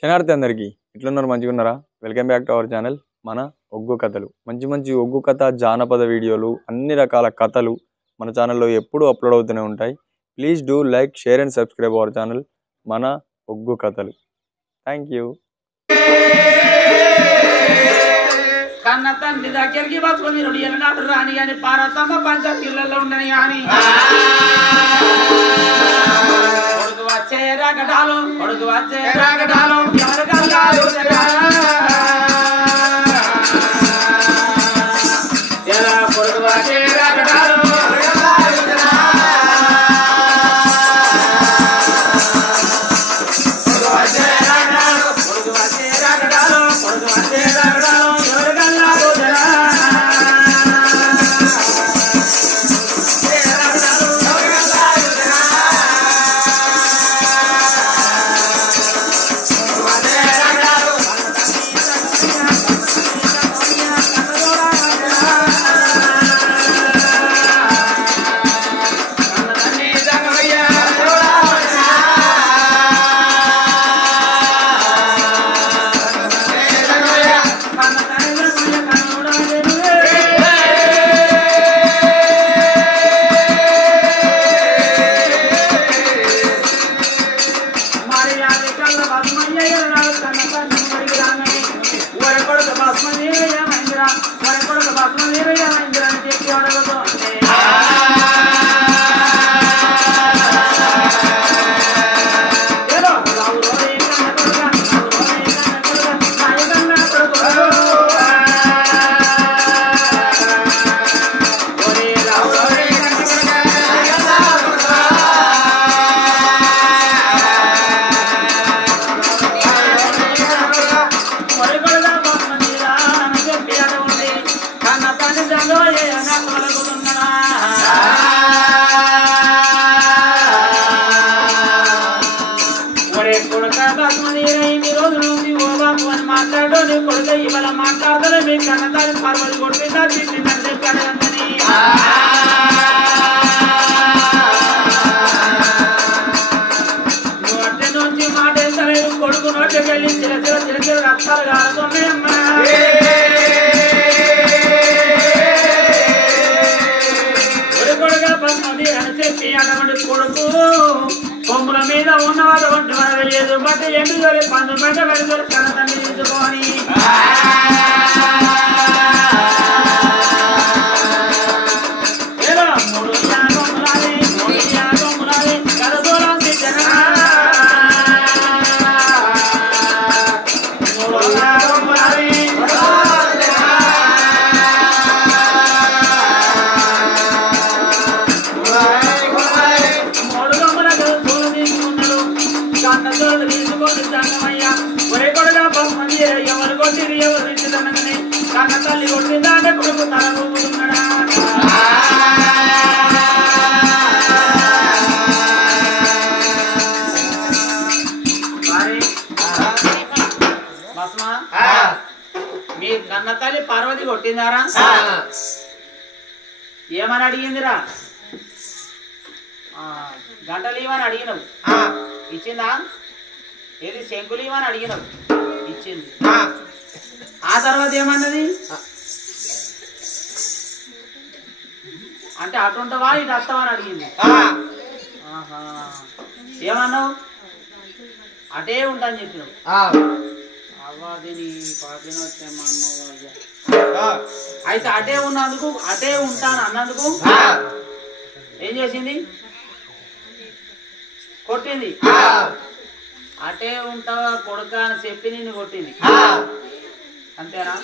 శనార్థి అందరికీ ఎట్లున్నారు? మంచిగా ఉన్నారా? Welcome back to our channel మన ఒగ్గు కథలు. మంచి మంచి ఒగ్గు కథ, జానపద వీడియోలు, అన్ని రకాల కథలు మన ఛానల్లో ఎప్పుడూ అప్లోడ్ అవుతూనే ఉంటాయి. Please do like, share and subscribe our channel మన ఒగ్గు కథలు. Thank you. కన్న తండ్రి దగ్గరికి బతుకుని ఎలనాడు రాని అని పార్వతమ్మ పంచాయతీలలో ఉండని కానీ కొడుకు వచ్చే రాగడాలు ఎవరు కలగాలు ఎలా కొడుకు వచ్చే రాగడాలు మాట్లాడతానే మీ కన్నతాన్ని పర్వలు కొట్టిందా తిట్టిందని చెప్పాడు అంతని నువ్వు అట్టే నుంచి మాట వేస్తలేదు కొడుకు నోట్లోకి వెళ్ళి చిరచిర రక్తాలు కారుతున్నాయమ్మా కొడుకుడుగా పద్మది అని చెప్పి అటువంటి కొడుకు కొమ్ముల మీద ఉన్నటువంటి ఏదో బట్టి ఎందుకు పండు బట్ట పెడుతుంది కన్న తండ్రి తీసుకొని ఎవరు కొట్టిరు ఎవరు తింటుందనగానే కన్న తల్లి కొట్టిందా అంటే కొడుకు తల ఊపుతున్నాడా బస్మా మీ కన్న తల్లి పార్వతి కొట్టిందారా? ఏమని అడిగిందిరా? గంటలు ఇవని అడిగినవు, ఇచ్చిందా? ఏది శంకులు ఇవని అడిగినవు, ఇచ్చింది. ఆ తర్వాత ఏమన్నది అంటే అటుంటవా ఇటు వస్తావా అని అడిగింది. ఏమన్నావు? అటే ఉంటాను చెప్పినావు. అవ్వదిని పాపిన వచ్చేమన్నావు. అయితే అటే ఉన్నందుకు అటే ఉంటాను అన్నందుకు ఏం చేసింది? కొట్టింది. అటే ఉంటావా కొడుక అని చెప్పి నిన్ను కొట్టింది, అంతేనా?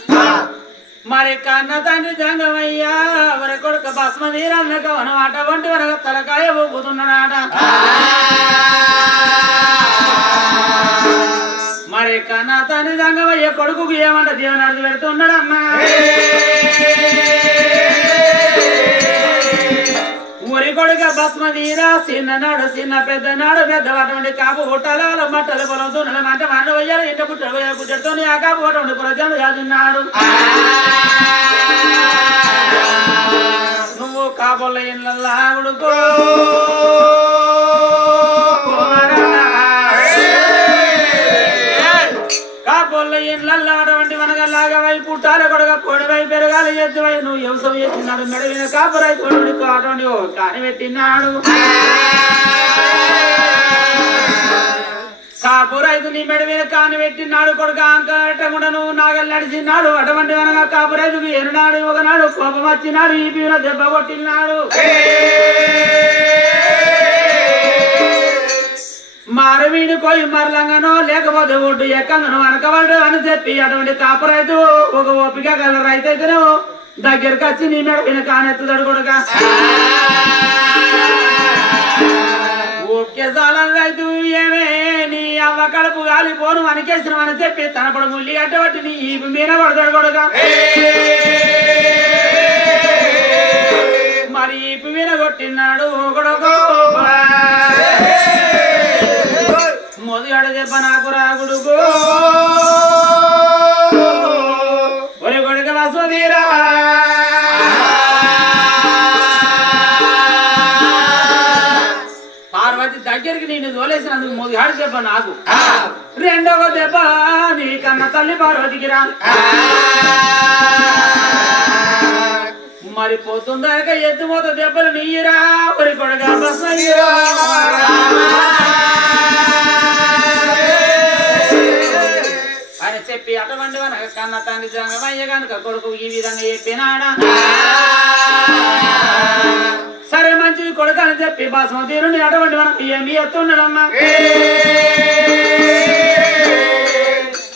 మరి కన్న తండ్రి జంగమయ్యా ఎవరి కొడుక భస్మ వీరన్న కవనం అటువంటి వరకు తలకాయ ఊపుతున్నాడా? మరి కన్న తండ్రి జంగమయ్య కొడుకు ఏమంట దీవెనర్ది పెడుతున్నాడమ్మా. ఊరి కొడుక భస్మ వీరా చిన్ననాడు చిన్న పెద్దనాడు పెద్దవాటి కాపు పుట్టాల మట్టలు పొలం తున్నల మంట మంట పోయాలి ఇంట పుట్టడు పుట్టడితో ఆ కాపు ఒకటి ప్రజలు చదువున్నాడు. నువ్వు కాపుల ఇళ్ళ ఉడుకో కాపోళ్ళ ఇండ్లల్లో అటువంటి మనగల్లాగా వై పుట్టాలి కొడక కోడివై పెరగాలి ఎద్దువై నువ్వు వ్యవసాయం చేస్తున్నాడు మెడవిన కాపురై కొడుకు అటువంటి ఓ కాని పెట్టినాడు కాపు రైతు నీ మెడ మీద కాని పెట్టినాడు కొడుక అంకటకుండా నువ్వు నాగలు నడిచినాడు అటువంటి వనగా కాపు రైతుకు ఎరునాడు ఒకనాడు కోపం వచ్చినాడు ఈ పీన దెబ్బ కొట్టినాడు మారవీడి పోయి మరలంగానో లేకపోతే ఒడ్డు ఎక్కంగానో అనకవాడు అని చెప్పి అటువంటి కాపు రైతు ఒక ఓపిక గల రైతు అయితేనే దగ్గరికి వచ్చి నీ మెడ మీద కానెత్తుతాడు కొడుక ఓకే చాలా రైతు ఏమే నీ అవ్వ కడుపు గాలిపోను అనికేసిన అని చెప్పి తనపడు ముల్లి అట్టబట్టి నీ ఈపు మీద పడతాడు కొడుక మరి ఈపు మీద కొట్టినాడు కొడుకు మొదటి దెబ్బ నాకు రాగుడుకు ఒరే కొడుక వసుదీరా పార్వతి దగ్గరికి నేను తోలేసినందుకు మొదటి దెబ్బ నాకు రెండవ దెబ్బ నీ కన్న తల్లి పార్వతికి రా మరి పోతుందాక ఎద్దు మోత దెబ్బలు నీరా ఒరి కొడుక బస్మయ్యరా అని చెప్పి అటువంటి వనక కన్న తండ్రి జంగమయ్య గనుక కొడుకు ఈ విధంగా చెప్పినాడా సరే మంచిది కొడుకు అని చెప్పి బాస్మతీరుని అటువంటి మనకు ఏమి ఎత్తుండడమ్మా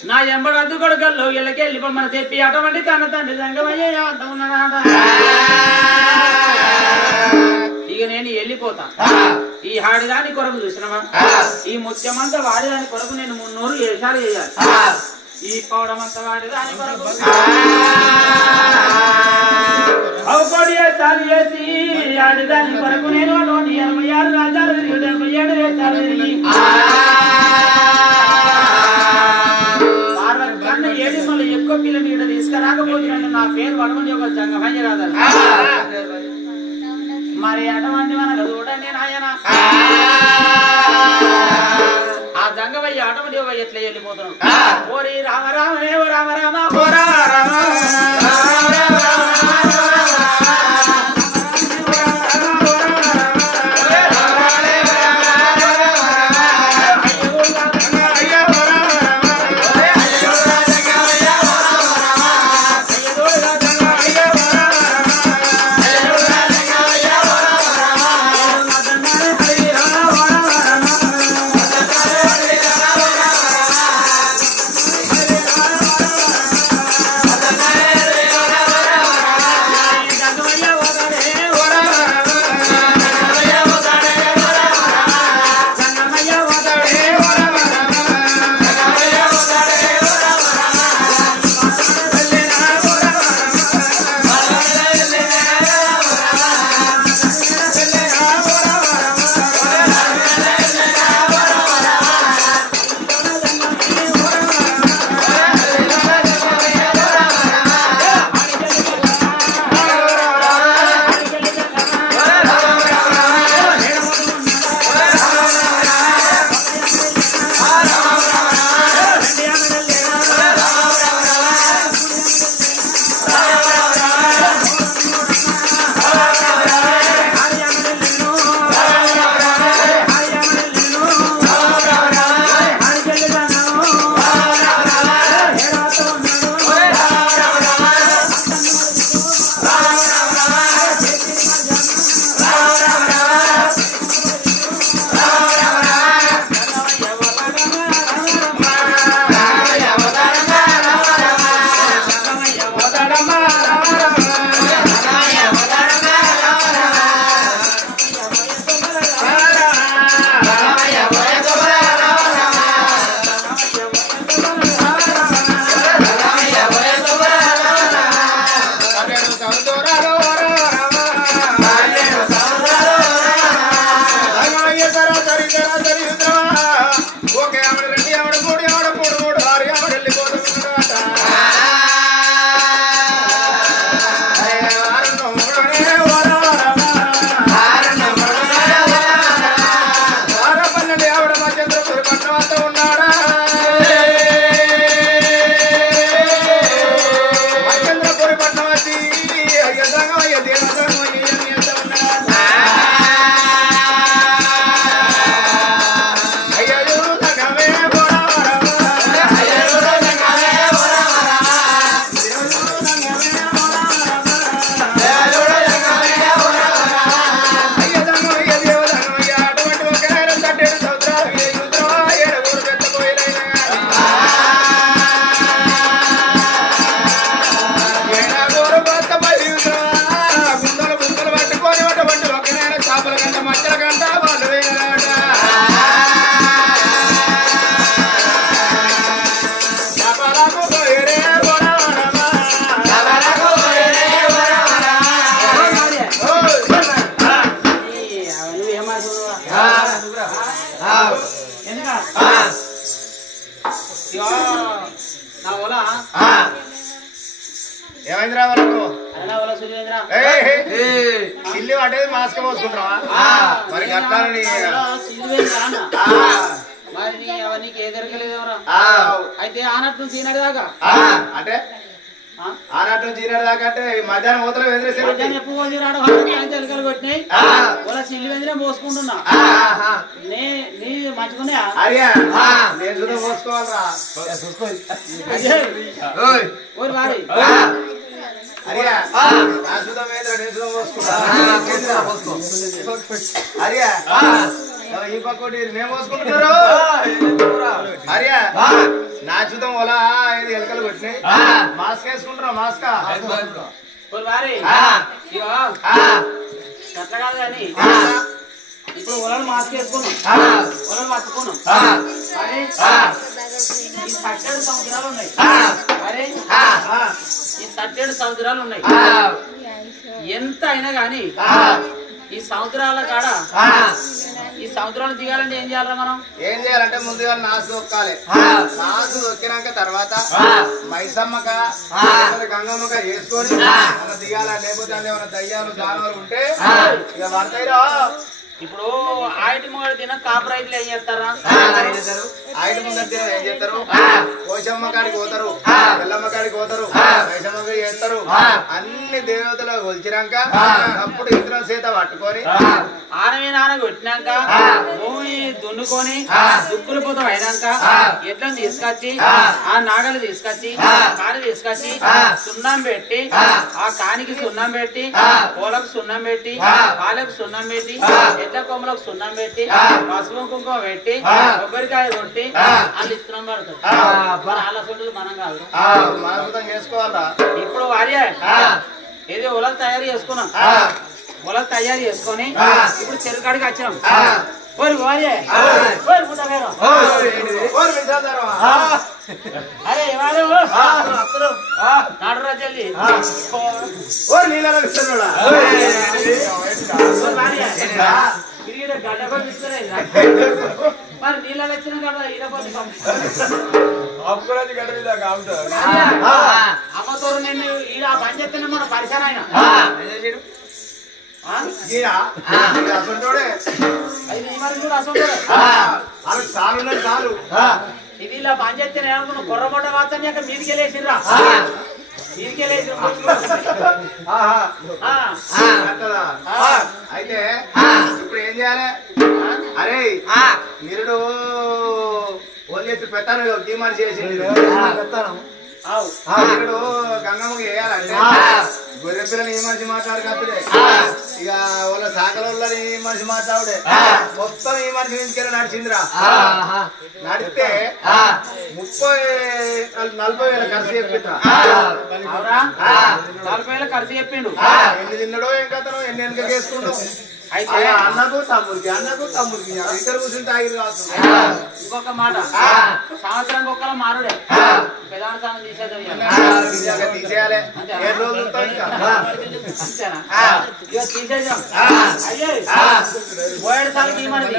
నా ఎంబడద్దు కొడుకల్లో వీళ్ళకి వెళ్ళిపోమని చెప్పి అటువంటి కన్న తండ్రి జంగమయ్య అంత ఉన్నాడా ఇక నేను వెళ్ళిపోతాను ఈ హాడిదాని కొరకు చూసినమా ఈ ముత్యమంతా వాడిదాని కొరకు నేను 300 ఏషాలు చేయాలి ఈ పౌడం అంతా వాడిదాని కొరకు అవకోడి ఏషాలు చేసి ఆడిదాని కొరకు నేను 86 రాజాలు 77 ఏషాలు పార్వతి కన్న ఏడి మళ్ళీ ఎక్కువ పిల్ల నీడ తీసుకురాకపోతున్నాను నా పేరు వడమని ఒక జంగమయ్య కాదని మరి అటువంటి మనకు చూడండి నాయన ఆ జంగమయ్య అటువంటి ఎట్లా వెళ్ళిపోతున్నాం ఓరి రామ రామనే ఓ రామ రామ ఓ రామ రామ ఏమైందిరా వాళ్ళకు సిల్లి పట్టేది మాస్క్ పోసుకుంటావా మరి గట్టాలని మరి అవన్నీ ఏ దొరకలేదెవరా అయితే ఆనట్టు సీనడు దాకా అంటే ఆనాటి నుంచి ఈనాడు దాకా అంటే మధ్యాహ్నం ఊతలో ఎప్పుడు రాడు ఎలకలు కొట్టినాయి వాళ్ళ సిల్లి వెందినే మోసుకుంటున్నా నీ మంచుకున్నా నేను చూడ పోసుకోవాలరా ఓరి వారి అరియా అరియా ఈ పక్కోటి మేము పోసుకుంటున్నారు అరియా నా చూద్దాం ఓలా ఎలకలు కొట్టినాయి మాస్క్ వేసుకుంటున్నావు మాస్క్ వారి అట్లా కాదు కానీ ఇప్పుడు ఒలను మాస్క్ వేసుకున్నాం ఒలను పట్టుకున్నాం అరే ఈ 17 సంవత్సరాలు ఉన్నాయి అరే ఈ 17 సంవత్సరాలు ఉన్నాయి ఎంత అయినా కానీ ఈ సంవత్సరాల కాడ ఈ సంవత్సరాలు దిగాలంటే ఏం చేయాలరా మనం ఏం చేయాలంటే ముందుగా నాసు దొక్కాలి నాసు దొక్కినాక తర్వాత మైసమ్మక గంగమ్మక చేసుకొని అలా దిగాల లేకపోతే అంటే ఏమైనా దయ్యాలు దానాలు ఉంటే ఇక పడతాయిరా ఇప్పుడు ఆయిటి ముంగడు తిన కాపు రైతులు ఏం చేస్తారా ఆయిటి ముంగడు ఏం చేస్తారు కోశమ్మ కాడికి పోతారు ఎల్లమ్మ కాడికి పోతారు మైసమ్మ చేస్తారు అన్ని దేవతలు కొలిచినాక అప్పుడు ఇతర చేత పట్టుకొని ఆనవి నాన కొట్టినాక భూమి దున్నుకొని దుక్కులు పోతాం అయినాక ఎట్లను తీసుకొచ్చి ఆ నాగలు తీసుకొచ్చి కాని తీసుకొచ్చి సున్నం పెట్టి ఆ కానికి సున్నం పెట్టి పూలకు సున్నం పెట్టి పాలకు సున్నం పెట్టి ఎట్ల కొమ్మలకు సున్నం పెట్టి పసుపు కుంకుమ పెట్టి కొబ్బరికాయ కొట్టి వాళ్ళు ఇస్తున్నాం పడుతుంది వాళ్ళ సొంతలు మనం కాదు చేసుకోవాలా ఇప్పుడు వారియా ఏదో ఉలలు తయారు చేసుకున్నాం ఉలలు తయారు చేసుకొని ఇప్పుడు చెరుకాడికి వచ్చినాం అరే నాడు రాజల్లి గడ్డ కొట్టి ఇస్తారా మరి నీళ్ళ వచ్చిన కదా ఈడపోతే అమ్మతోరు నేను ఈడ పని చేస్తేనే మన పరిశాన ఆయన చాలు ఇది ఇలా పని చేస్తే నేను అనుకున్నా కుర్రబొట్ట వాచని అక్కడ మీదికి వెళ్ళేసిర్రా మీదికి వెళ్ళేసి అయితే ఇప్పుడు ఏం చేయాలి అరే నిరుడు ఓన్లీ పెత్తాను ఈ మనిషి చేసింది నిరుడు గంగమ్మకి వేయాలంటే గొర్రె పిల్లని ఈ మనిషి మాట్లాడకత్తుడే ఇక వాళ్ళ సాకలోళ్ళని ఈ మనిషి మాట్లాడే మొత్తం ఈ మనిషి ఇంటికెళ్ళి నడిచిందిరా నడిస్తే 40,000 ఖర్చు చెప్పిండ్రా 40,000 ఖర్చు చెప్పిండు ఎన్ని తిన్నాడో ఏం కథనో ఎన్ని వెనక చేసుకుంటూ అయితే అన్నకు తమ్ముడికి ఇద్దరు కూర్చుని తాగిరు కావచ్చు ఇంకొక మాట సంవత్సరానికి ఒక్కలా మారుడే పెదాన స్థానం తీసేయాలి ఏ రోజు తీసేసాం అయ్యే 7 సార్లు ఈ మనిషి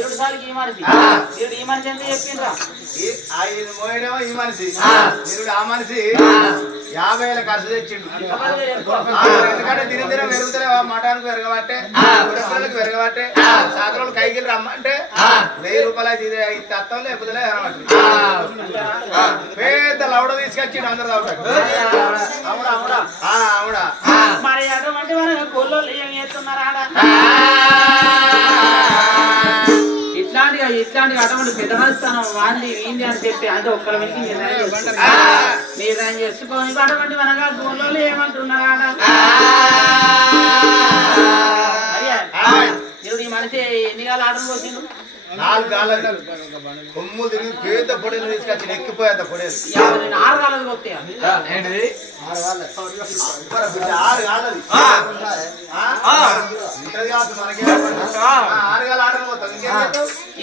7 సార్లు ఈ మనిషి మీరు ఈ మనిషి ఎంత చెప్పిండ్రా మోయడేమో ఈ మనిషి మీరు ఆ మనిషి 50,000 ఖర్చు తెచ్చిండు ఎందుకంటే దినం పెరుగుతలే మఠానికి పెరగబట్టే గురపిల్లలకు పెరగబట్టే సాకరోళ్ళు కైకి రమ్మంటే 1,000 రూపాయలు అయితే అత్తం లేకపోతే పెద్ద లౌడ తీసుకొచ్చిండు అందరు అవుడా మరి అటువంటి మన గొల్లోళ్ళు ఏం చేస్తున్నారా ఇట్లాంటి అటువంటి పెద్దస్థానం వాంది వీంది అని చెప్పి అంటే ఒక్కరి నుంచి నిర్ణయం చేసుకొని అటువంటి మనగా గోళ్ళు ఏమంటున్నారా దేవుడు ఈ మనిషి ఎన్ని గాలు ఆర్డర్ వచ్చిండు 4 గాళ్ళ కొమ్ము తిరిగి పేద పొడేలు తీసుకొచ్చి ఎక్కిపోయేంత పొడేలు 6 గాళ్ళది వస్తాయా 6 గాళ్ళది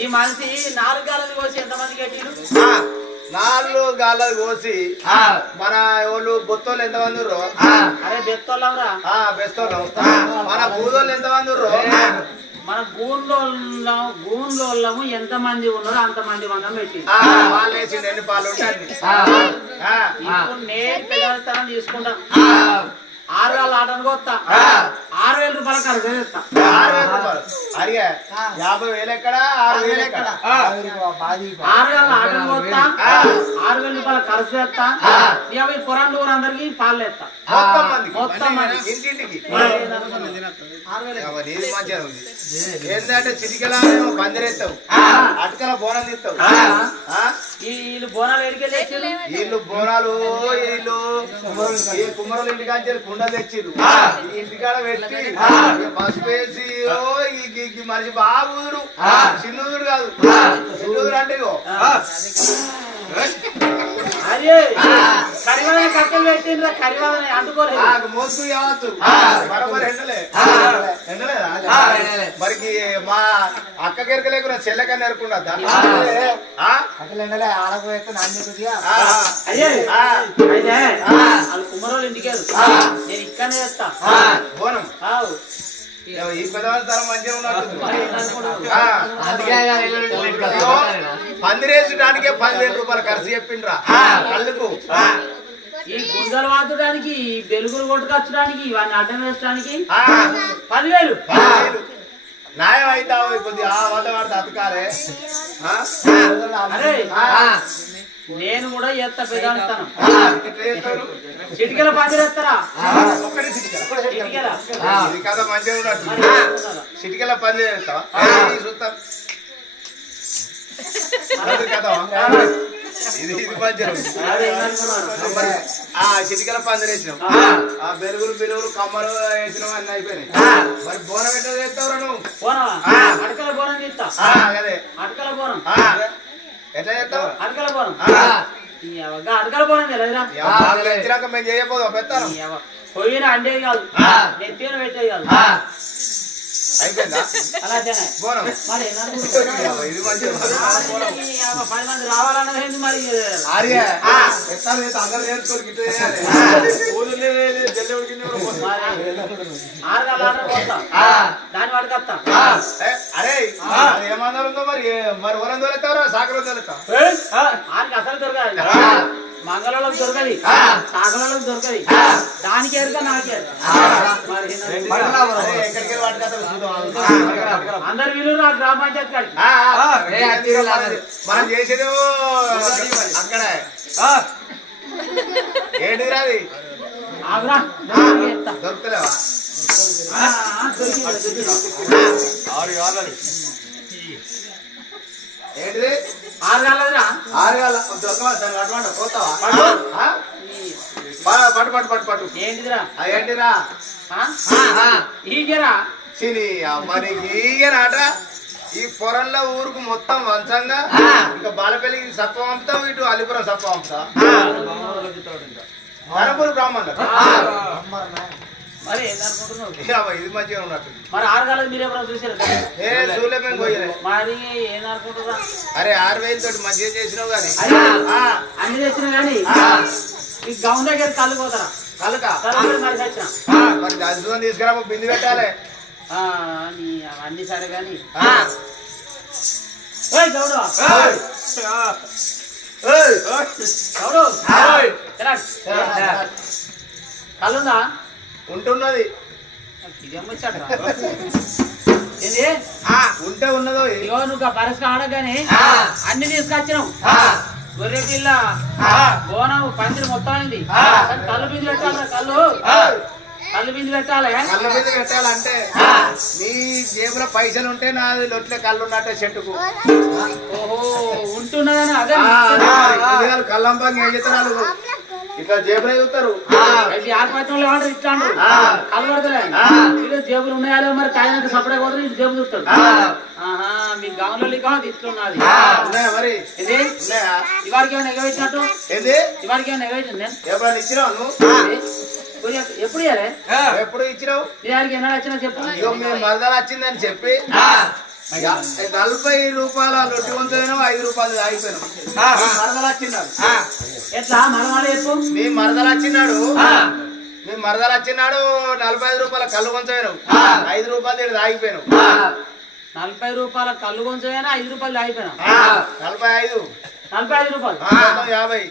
ఈ మనిషి 4 గాళ్ళది కోసి ఎంతమంది కట్టిండు 4 గాళ్ళది కోసి మన వాళ్ళు బొత్తోళ్ళు ఎంతమంది ఉర్రో అరే బెత్తోళ్ళవరా బెస్తోళ్ళం మన బూదోళ్ళు ఎంతమంది ఉర్రో మన గూన్లోళ్ళము ఎంతమంది ఉన్నారో అంతమంది మనం పెట్టి వాళ్ళు వేసిండు ఎన్ని పాలు ఉంటాయి ఇప్పుడు నేను పిల్లల స్థానం తీసుకుంటా 6 వేల ఆటను కొత్తా 6,000 రూపాయల ఖర్చు చేస్తా 6,000 రూపాయలు అడిగా 50,000 ఎక్కడ 6,000 ఎక్కడ 6,000 ఆటను కొత్తా 6,000 రూపాయల ఖర్చు చేస్తా ఇవి పొరాలు అందరికి పాలు వేస్తా మొత్తం మంది ఇంటింటికి నీది మంచిగా ఉంది ఏంటంటే చిటికలా పందిరేస్తావు అటుకల బోనం తీస్తావు వీళ్ళు బోనాలు ఎడికెళ్ళి తెచ్చారు వీళ్ళు బోనాలు వీళ్ళు ఈ కుమ్మరుల ఇంటికాంచి కుండలు తెచ్చిరు ఇంటికాడ పెట్టి పసుపు వేసి ఈ మనిషి బాగుదుడు చిన్నదుడు కాదు చిన్నదుడు అంటే అదే కరివాలని కట్టలు పెట్టిండ్రా కరివాలని అంటుకోలేదు మోసుకు కావచ్చు బరాబర్ ఎండలేదా మరికి మా అక్క కెరక లేకుండా చెల్లెక నేర్కుండా వాళ్ళు కుమ్మరోళ్ళు ఇంటికి నేను ఇక్కడనే చేస్తా బోనం ఈ పెద్దవాళ్ళ తరం మంచిగా ఉన్నట్టు పందిరేసడానికే 10,000 రూపాయలు ఖర్చు చెప్పిండ్రా కళ్ళకు ఈ గుంజలు వాడడానికి వెలుగులు కొట్టుకొచ్చడానికి ఇవన్నీ అడ్డం వేసడానికి 10,000 న్యాయం అయితే కొద్దిగా వంద వాడితే అతకాలే అరే నేను కూడా చేస్తా పెదానిస్తాను చిటికల పందిరేస్తారా ఇది కదా మంచిగా ఉన్నట్టు చిటికల పందిరేస్తావా చూస్తాం ఇది మంచిగా చిటికల పందిరేసినాం ఆ బెలుగులు కమ్మలు వేసినాం అన్ని అయిపోయినాయి మరి బోనం ఎట్లా చేస్తావురా నువ్వు అడకల బోనం తీస్తా అదే అడకల బోనం ఎట్లా చేస్తావు అడకల బోనం అడకల బోనం తెలియదురా వచ్చినాక మేము చేయకపోదు పెడతాను పోయిన అండేది కాదు నెత్తిన పెట్టేది కాదు అయిపోయిందా అలాగేనే బోనం మరి ఇది మంచిగా 10 మంది రావాలన్నది మరి అందరూ నేర్చుకోరు గిట్ట చేయాలి 6,000 ఆర్డర్ పోతా దాని వాడికి వస్తా అరే ఏమన్నారు ఉందో మరి వరం తోలేస్తారా సాగరం తోలేస్తా ఆడికి అసలు దొరకదు మంగళవాళ్ళకి దొరకది సాగరాళ్ళకి దొరకది దానికి ఎరుక నాకే అందరు వీళ్ళు నా గ్రామ పంచాయతీ కాడికి మనం చేసేది అక్కడ ఏంటి రాది ఆగురా దొరుకుతలేవా ఏంటిది 6 గంటలదిరా 6 గంటల దొరకవా సార్ అటువంటి పోతావా పట్టు ఏంటిదిరా ఏంటిరా ఈగరా చిని అమ్మనికి ఈగనాట ఈ పొరంలో ఊరుకు మొత్తం వంచంగా ఇంకా బాలపల్లికి సప్ప పంపుతావు ఇటు అలిపురం సప్ప పంపుతా ధనపూర్ బ్రాహ్మణులు మరి ఏందనుకుంటున్నావు ఇది మంచిగా ఉన్నట్టు మరి 6 గంటలు మీరు ఎప్పుడో చూసారు చూడలేమేం పోయలే మరి ఏందనుకుంటున్నా అరే 6,000 తోటి మంచిగా చేసినావు కానీ అన్ని తెచ్చినా కానీ ఈ గౌన్ దగ్గర కళ్ళు పోతారా కలుక మరి తెచ్చిన మరి దర్శనం తీసుకురా బిందు పెట్టాలి అన్ని సరే కానీ కళ్ళుందా ఉంటున్నది ఇదేం వచ్చాడు ఏంది ఉంటే ఉన్నదో ఇగో నువ్వు పరిస్థితి ఆడగానే అన్ని తీసుకొచ్చినావు గొర్రె పిల్ల బోనం పందిరి మొత్తం అయింది కళ్ళు బిందు పెట్టాలి కళ్ళు బిందు పెట్టాలి కళ్ళ మీద పెట్టాలంటే నీ జేబులో పైసలు ఉంటే నాది లొట్లే కళ్ళు ఉన్నట్టే చెట్టుకు ఓహో ఉంటున్నదని అదే కళ్ళంపంగా ఏం చేస్తారు ఇట్లా జేబులో చూస్తారు ఆత్మహత్యంలో ఏమంటారు ఇట్లా అంటారు కళ్ళు పడతలే జేబులు ఉన్నాయో మరి కాయనట్టు సపడే పోతే ఇటు జేబు చూస్తాడు మీ గౌన్లో కాదు ఇట్లున్నది మరి ఇవాడికి ఏమైనా ఎగబెట్టినట్టు ఏంది ఇవాడికి ఏమైనా ఎగబెట్టింది ఎప్పుడైనా ఇచ్చినావు నువ్వు ఎప్పుడు ఇవ్వాలి ఎప్పుడు ఇచ్చినావు ఇవాడికి ఎన్నాడు వచ్చినా చెప్పు మీ మరదలు వచ్చిందని చెప్పి 40 రూపాయల లొట్టి వంతైనా 5 రూపాయలు ఆగిపోయినావు మరదలు వచ్చిన్నాడు ఎట్లా మరమల చెప్పు మీ మరదలు వచ్చినాడు 45 రూపాయల కళ్ళు వంచైనావు 5 రూపాయలు ఆగిపోయినావు 40 రూపాయల కళ్ళు కొంచెమైనా 5 రూపాయలు ఆగిపోయినా 45 45 రూపాయలు 50.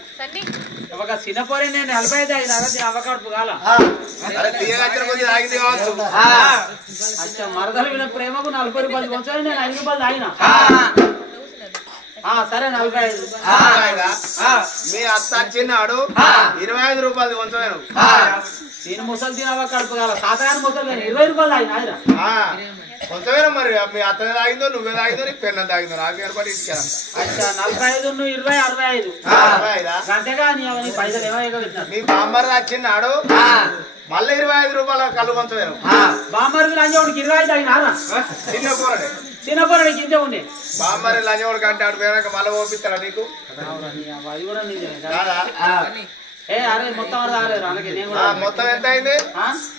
ఒక చిన్నపోరే నేను 45 అయినా అవకాడపు కాల అచ్చా మరదలు విన ప్రేమకు 40 రూపాయలు కొంచెం నేను 5 రూపాయలు తాగిన సరే 45 మీ అత్త వచ్చినాడు 25 రూపాయలు కొంచెం నేను ముసలి తినవ కడుపు కాల సాతగాని ముసలి 20 రూపాయలు తాగిన ఆయన కొంచెమేనా మరి మీ అత్తనే తాగిందో నువ్వే తాగిందో నీకు పెన్న తాగిందో నాకు ఏర్పాటు ఇచ్చాను. అచ్చా 45 20 65 గంటగా నీ పైసలు ఏమో మీ బామ్మర్ వచ్చినాడు మళ్ళీ 25 రూపాయల కళ్ళు కొంచెం బామ్మరికి లంచోడికి 25 అయినా చిన్న కూరడే చిన్నపోరడికి ఇంతే ఉండే బామ్మరి లంచోడు కంటే ఆడు పోయాక మళ్ళీ ఓపిస్తాడా నీకు అది కూడా కాదా? అరే మొత్తం రాలేదు అలాగే నేను కూడా మొత్తం ఎంత అయింది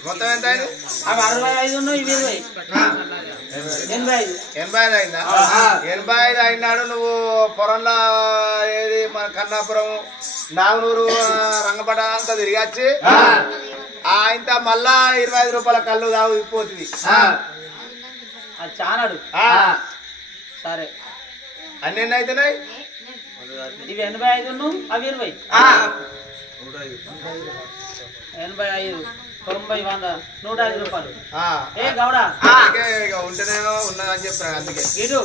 మొత్తం ఎంత అయింది అవి 65 ఇవి 85 85 అయిందా 85 అయినాడు నువ్వు పొరంలో ఏది మన కన్నాపురం నాగనూరు రంగపట అంతా తిరిగచ్చి ఇంత మళ్ళా 25 రూపాయల కళ్ళు తాగు ఇప్పోతుంది అది చానాడు సరే అన్ని ఎన్ని అవుతున్నాయి ఇవి 85 అవి 20 85 90 100 105 రూపాయలు ఏ గౌడ ఉంటేనేమో ఉన్నదని చెప్తాను అందుకే ఇటు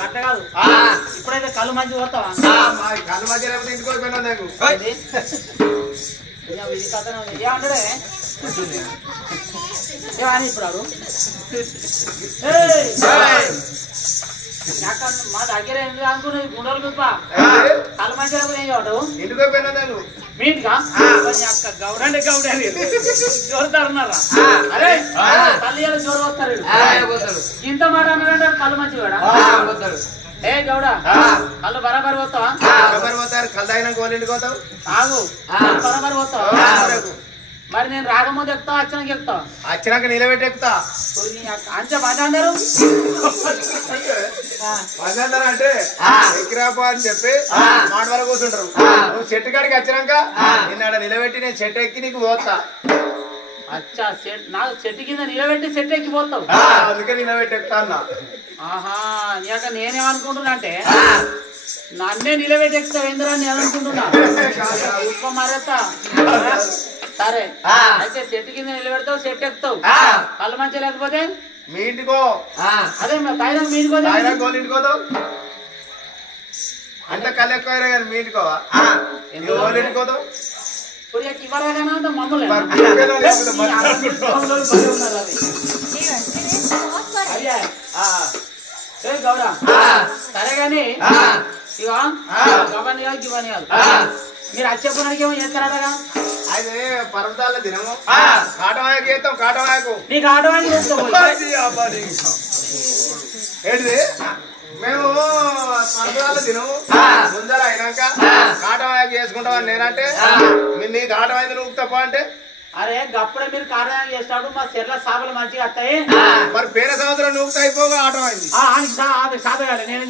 కట్ట కాదు ఇప్పుడైతే కళ్ళు మంచి పోతావా కళ్ళు మధ్య లేకపోతే ఇంటికి పోయినా నాకు ఇది కథనే ఉంది ఏమంటాడే ఏమని ఇప్పుడు మా దగ్గర ఎందుకు అనుకున్నది గుండెలు గుప్ప కళ్ళు మంచి లేకపోతే ఏం కావడం ఇంటికి పోయినా నేను మీటిగా అక్క గౌడండి గౌడండి జోరుతారున్నారా అరే తల్లి జోరు వస్తారు ఇంత మాట అన్నాడంటే కళ్ళు మంచి కూడా ఏ గౌడ కళ్ళు బరాబరి పోతావా బరాబరి పోతారు కళ్ళు అయినా కోలింటికి పోతావు ఆగు బరాబరి పోతావా మరి నేను రాకముందు ఎక్కుతావా వచ్చినాక ఎక్కుతావా వచ్చినాక నిలబెట్టి ఎక్కుతా అంతే పదందరు పదందరు అంటే ఎక్కిరాపా అని చెప్పి మాట వరకు కూర్చుంటారు నువ్వు చెట్టు కాడికి వచ్చినాక నిన్న నిలబెట్టి నేను చెట్టు ఎక్కి నీకు పోతా అచ్చా నాకు చెట్టు కింద నిలబెట్టి చెట్టు ఎక్కిపోతావు అందుకే నిలబెట్టి ఎక్కుతా అన్నా ఆహా ఇక నేనేమనుకుంటున్నా అంటే నన్నే నిలబెట్టి ఎక్కుతావు ఏందిరా నేను అనుకుంటున్నా ఉప్ప మరేస్తా సరే అయితే చెట్టు కింద నిలబెడతావు చెట్టు ఎక్కుతావు కళ్ళు మంచి లేకపోతే మీ ఇంటికో అదే తాయినా మీ ఇంటికో కోళ్ళ ఇంటికోతావు అంత కళ్ళు ఎక్కువ కానీ మీ ఇంటికోవా కోళ్ళ ఇంటికోతావు ఇప్పుడు ఇవ్వరాగానే అంత మమ్మల్ని గౌడ సరే గాని ఇక గవని కాదు గివని కాదు మీరు వచ్చేపునానికి ఏమో చేస్తారటగా అయితే పర్వతాల దినము కాటమాయకు చేస్తాం కాటమాయకు నీకు ఆటవాణి ఏంటిది మేము పర్వతాల దినము ముందర అయినాక కాటమాయకు చేసుకుంటామని నేనంటే నీ కాటమాయి నువ్వు తప్ప అంటే అరే గప్పుడే మీరు కార్యాలయం చేస్తాడు మా చెర్ల సాగులు మంచిగా వస్తాయి మరి పేర సంవత్సరం నువ్వు అయిపోగా ఆటం అయింది సాధగాలి నేను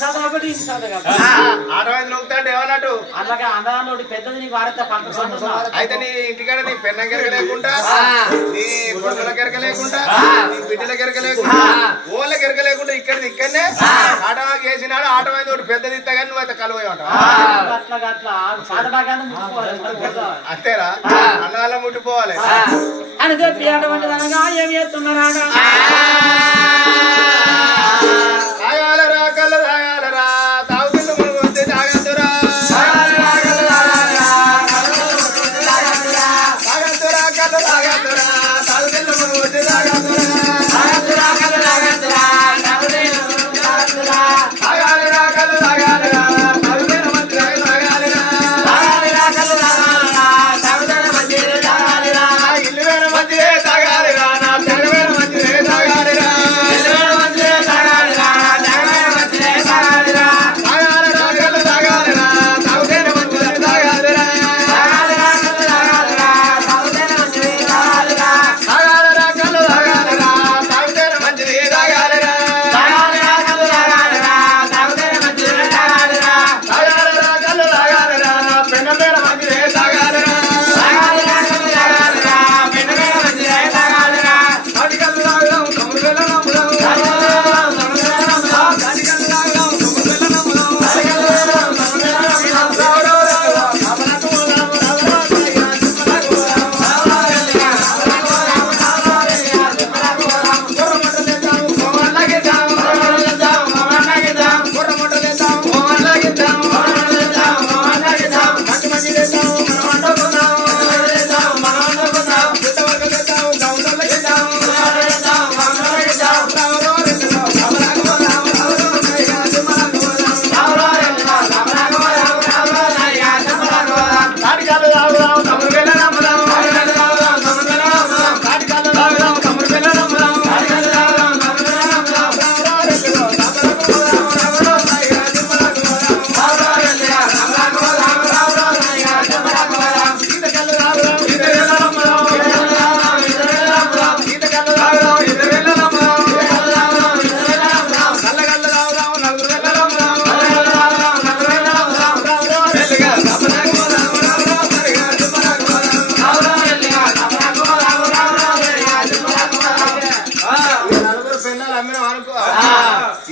సాధ కాబట్టి ఇది సాధ కాబట్టి ఆటమైంది నూకుతా అంటే ఏమన్నట్టు అలాగే అందరంలో పెద్దది నీకు వాడితే పంపిస్తాను అయితే నీ ఇంటికాడ నీ పెన్న కెరక లేకుండా నీ కొడుకుల కెరక లేకుండా నీ బిడ్డల కెరక లేకుండా ఓళ్ళ కెరక లేకుండా ఇక్కడనే ఆటమాకి వేసినాడు ఆటమైంది ఒకటి పెద్దది ఇస్తా కానీ నువ్వు అయితే కలువై ఉంటావు అంతేరా అన్నగాళ్ళ ముట్టిపోవాలి అని చెప్పి అటువంటి అనగా ఏమి చేస్తున్నారా తాగాలరా కళ్ళు తాగాలరా తాగుతున్న మునుగు వస్తే తాగద్దురా తాగద్దురా కళ్ళు తాగద్దురా తాగుతున్న మునుగు వస్తే తాగద్దురా తాగాలరా కళ్ళు తాగాలరా తాగుతున్న మంచి తాగాలరా ఇల్లు వేల మంచిదే తాగాలిరా నా తెల్ల వేల మంచిదే తాగాలిరా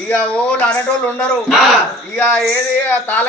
ఇక ఓళ్ళు అనేటోళ్ళు ఉండరు ఇక ఏది తాళ